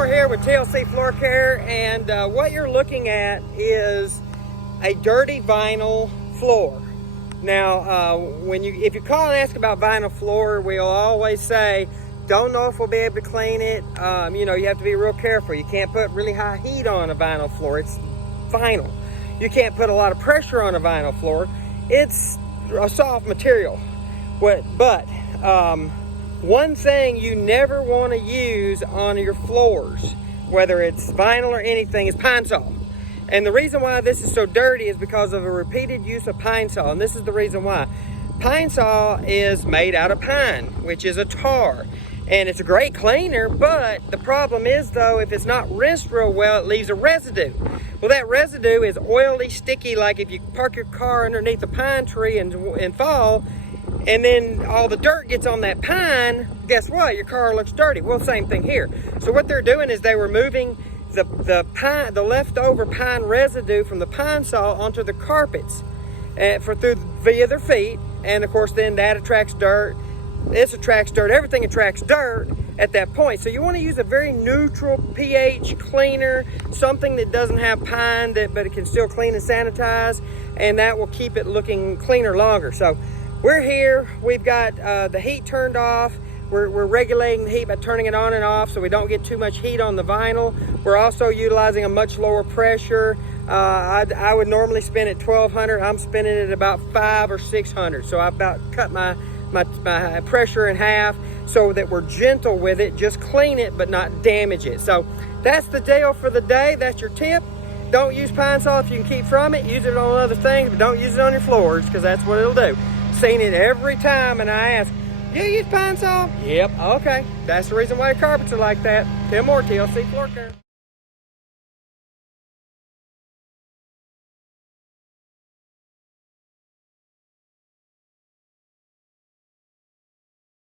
We're here with TLC Floor Care, and what you're looking at is a dirty vinyl floor. Now, if you call and ask about vinyl floor, we'll always say, don't know if we'll be able to clean it. You have to be real careful. You can't put really high heat on a vinyl floor. It's vinyl. You can't put a lot of pressure on a vinyl floor. It's a soft material. One thing you never want to use on your floors, whether it's vinyl or anything, is Pine-Sol. And the reason why this is so dirty is because of a repeated use of Pine-Sol. And this is the reason why. Pine-Sol is made out of pine, which is a tar. And it's a great cleaner, but the problem is, though, if it's not rinsed real well, it leaves a residue. Well, that residue is oily, sticky, like if you park your car underneath a pine tree in fall, and then all the dirt gets on that pine, guess what? Your car looks dirty. Well, same thing here. So what they're doing is they're removing the leftover pine residue from the Pine-Sol onto the carpets via their feet, and of course then that attracts dirt. This attracts dirt. Everything attracts dirt at that point. So you want to use a very neutral pH cleaner, something that doesn't have pine, but it can still clean and sanitize, and that will keep it looking cleaner longer. So we're here. We've got the heat turned off. We're regulating the heat by turning it on and off so we don't get too much heat on the vinyl. We're also utilizing a much lower pressure. I would normally spin at 1200. I'm spinning it at about 500 or 600. So I about cut my pressure in half so that we're gentle with it. Just clean it but not damage it. So that's the deal for the day. That's your tip. Don't use Pine-Sol if you can keep from it. Use it on other things, but don't use it on your floors, because that's what it'll do. Seen it every time, and I ask, you use Pine-Sol? Yep. Okay, that's the reason why your carpets are like that. Tim Moore, TLC Floor Care.